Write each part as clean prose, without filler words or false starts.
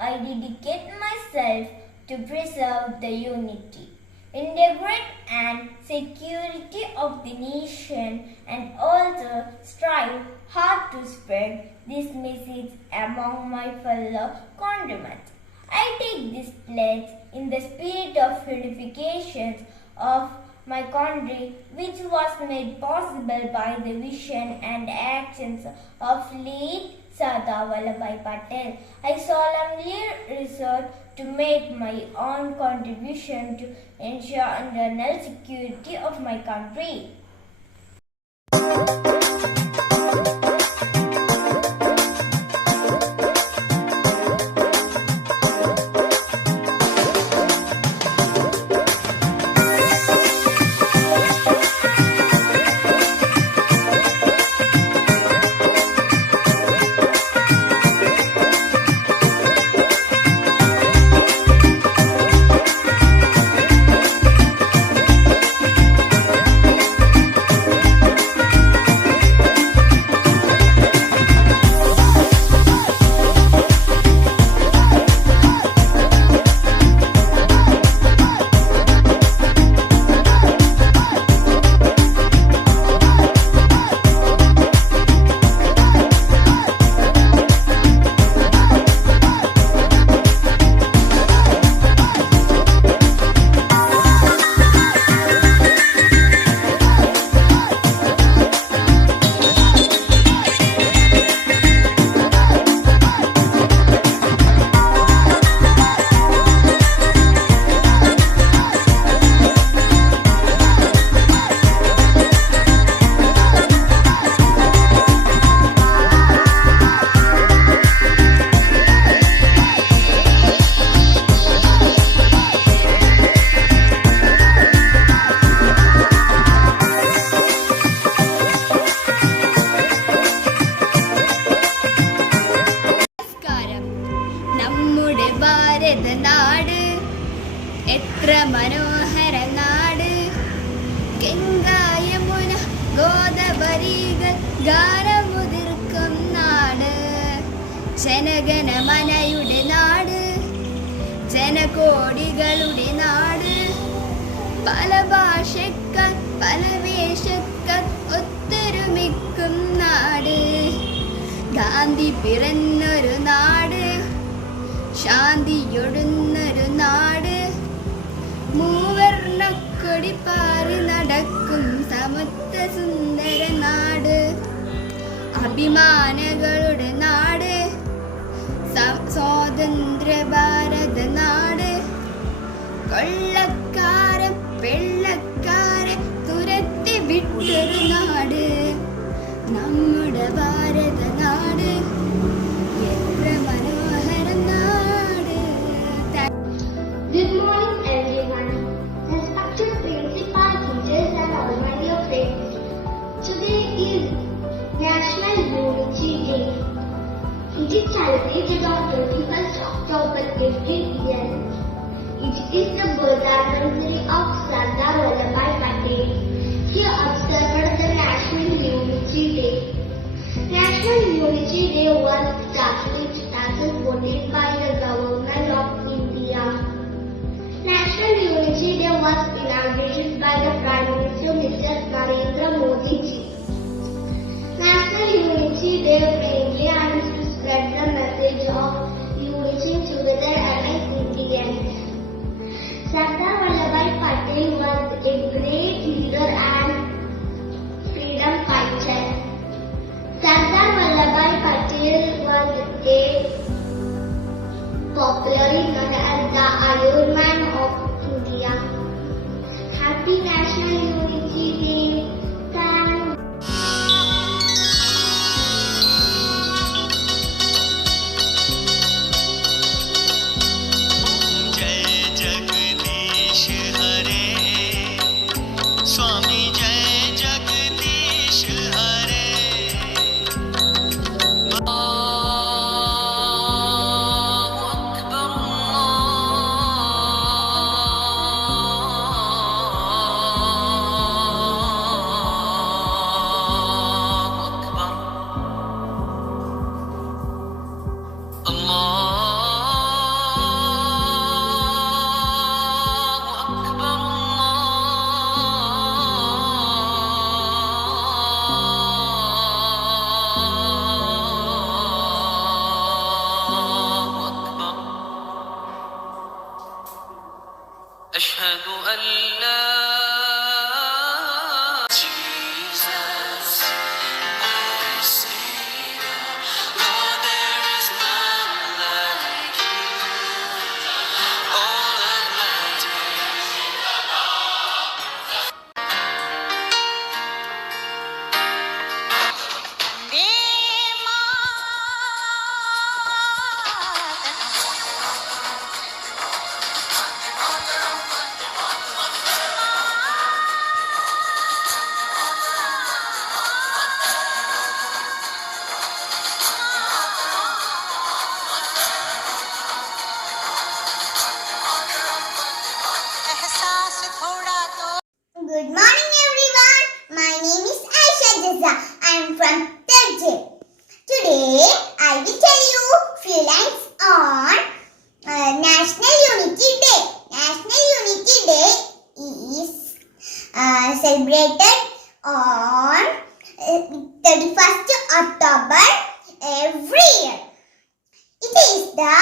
I dedicate myself to preserve the unity, integrity and security of the nation, and also strive hard to spread this message among my fellow countrymen. I take this pledge in the spirit of unification of my country, which was made possible by the vision and actions of late Sardar Vallabhbhai Patel. I solemnly resolve to make my own contribution to ensure internal security of my country. എത്ര മനോഹര നാട്, ഗംഗായമുന ഗോദാവരികൾ ഗാനമുതിർക്കും നാട്, ജനഗണമനയുടെ നാട്, ജനകോടികളുടെ നാട്, പല ഭാഷക്കാർ പല വേഷക്കാർ ഒത്തൊരുമിക്കും നാട്, ഗാന്ധി പിറന്നൊരു നാട്, ശാന്തിയൊടുന്നൊരു നാട്, മൂവർണ്ണക്കൊടി പാറി നടക്കും സമത്വ സുന്ദര നാട്, അഭിമാനങ്ങളുടെ നാട്, സ്വതന്ത്ര ഭാരത നാട്, കൊള്ളക്കാരൻ വെള്ളക്കാരെ തുരത്തി വിട്ടൊരു നാട്, നമ്മുടെ ഭാരത നാട്, എത്ര മനോഹര നാട്. Good morning everyone, respected principal, teachers and all my dear friends. Today is National Unity Day. It is celebrated on 21st October every year. It is the birth anniversary of Sardar Vallabhbhai Patel. He observed the National Unity Day. National Unity Day was started in 2014 by the Government of India. National Unity Day was inaugurated by the Prime Minister Mr. Narendra Modi ji. National Unity Day mainly aims to spread the message of unity together among Indians. Sardar Vallabhbhai Patel was a great leader and freedom fighter. Sardar Vallabhbhai Patel was a popularly known as the Iron Man of India. Happy National Unity Day. Thanks. celebrated on 31st October every year. It is the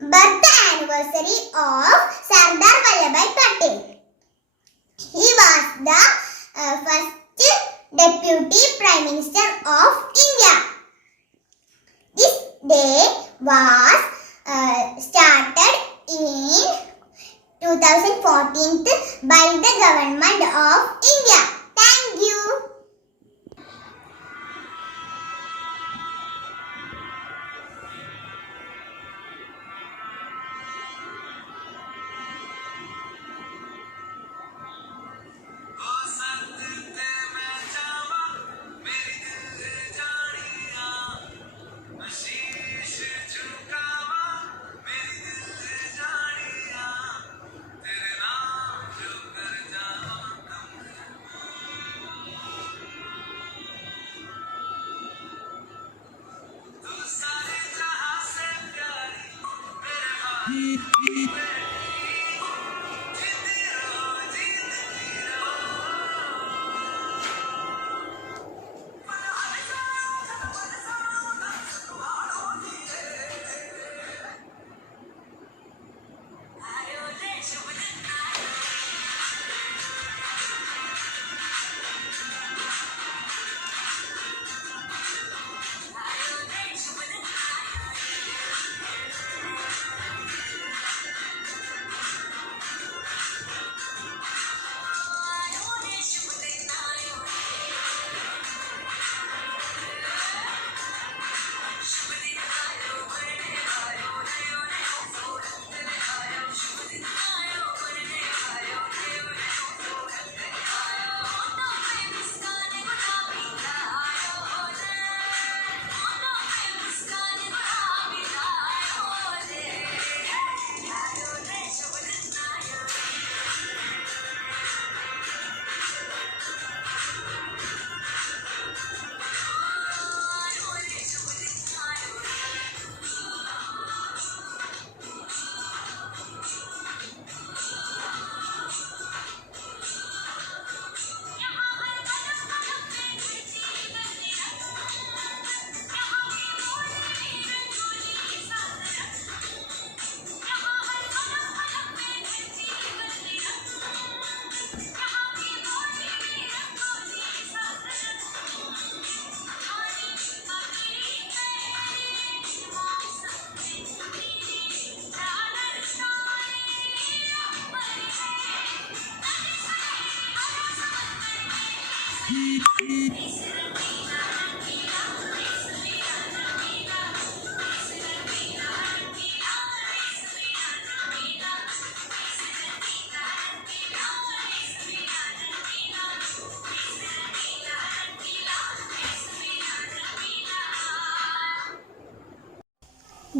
birth anniversary of Sardar Vallabhbhai Patel. He was the first Deputy Prime Minister of India. This day was started in 2014 by the Government of India. Thank you.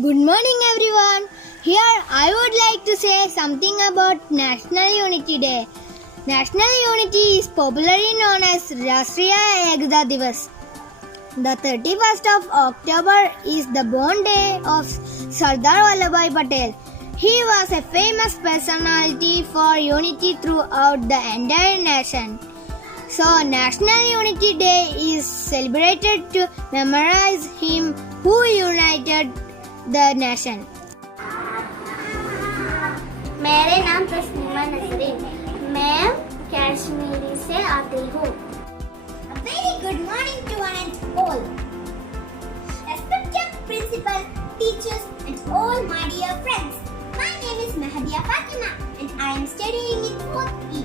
Good morning everyone. Here I would like to say something about National Unity Day. National Unity is popularly known as Rashtriya Ekta Divas. The 31st of October is the born day of Sardar Vallabhbhai Patel. He was a famous personality for unity throughout the entire nation. So National Unity Day is celebrated to memorize him who united the nation. मेरा नाम तस्नीमा नसरीन, मैं कश्मीर से आती हूँ. A very good morning to one and all. Respected principal, teachers and all my dear friends. My name is Mahdia Fatima and I am studying in 4th E.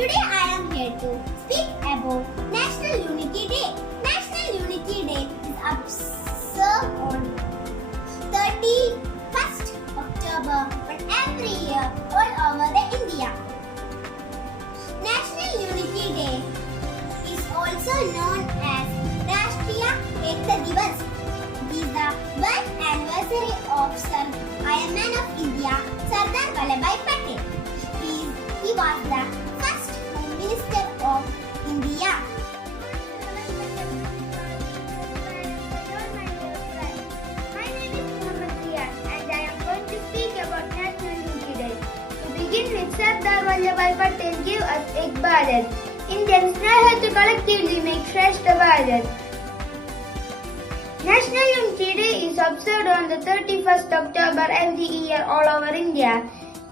Today I am here to speak about National Unity Day. National Unity Day is observed on 31st October for every year all over the India. National Unity Day is also known as Rashtriya Ekta Divas. It is the birth anniversary of Iron Man of India, Sardar Vallabhbhai Patel. He was the first Prime Minister of India. Sardar Vallabhbhai Patel gave us Ek Bharat. Indians now have to collectively make Shrestha Bharat. National Unity Day is observed on the 31st October every year all over India.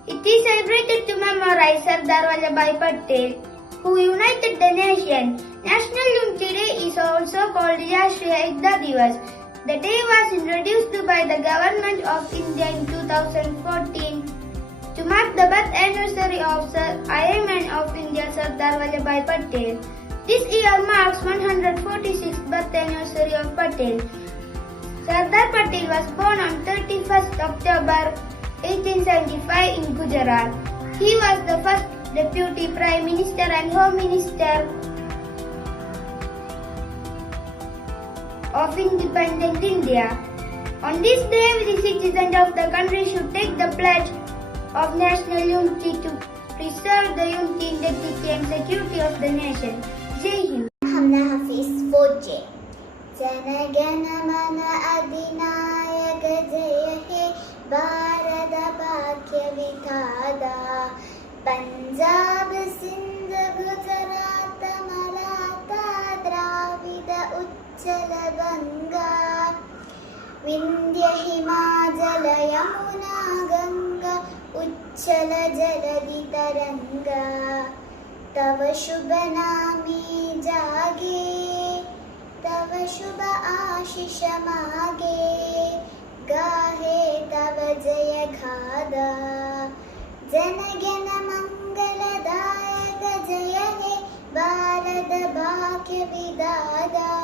It is celebrated to memorize Sardar Vallabhbhai Patel, who united the nation. National Unity Day is also called Rashtriya Ekta Divas. The day was introduced by the Government of India in 2014 to mark the birth anniversary of Iron of India Sardar Vallabhbhai Patel. This year marks 146th birth anniversary of Patel. Sardar Patel was born on 31st October 1875 in Gujarat. He was the first Deputy Prime Minister and Home Minister of independent India. On this day, every citizen of the country should take the pledge of national unity to preserve the unity, integrity and security of the nation. Jai Hind. Hamna Hafiz 4J. Janagana mana adinayaka jaya he Bharata Bhagya Vidhada Punjab Sindh Gujarat Maratha Dravida Uchchala Ganga Vindhya Himachala Yamuna Ganga Uchchala Jaladi Taranga Tava Shubha Name Jage Tava Shubha Ashisha Mage Gahe Tava Jaya Ghada Janagana Mangala Dayaka Jaya He Bharata Bhagya Vidhada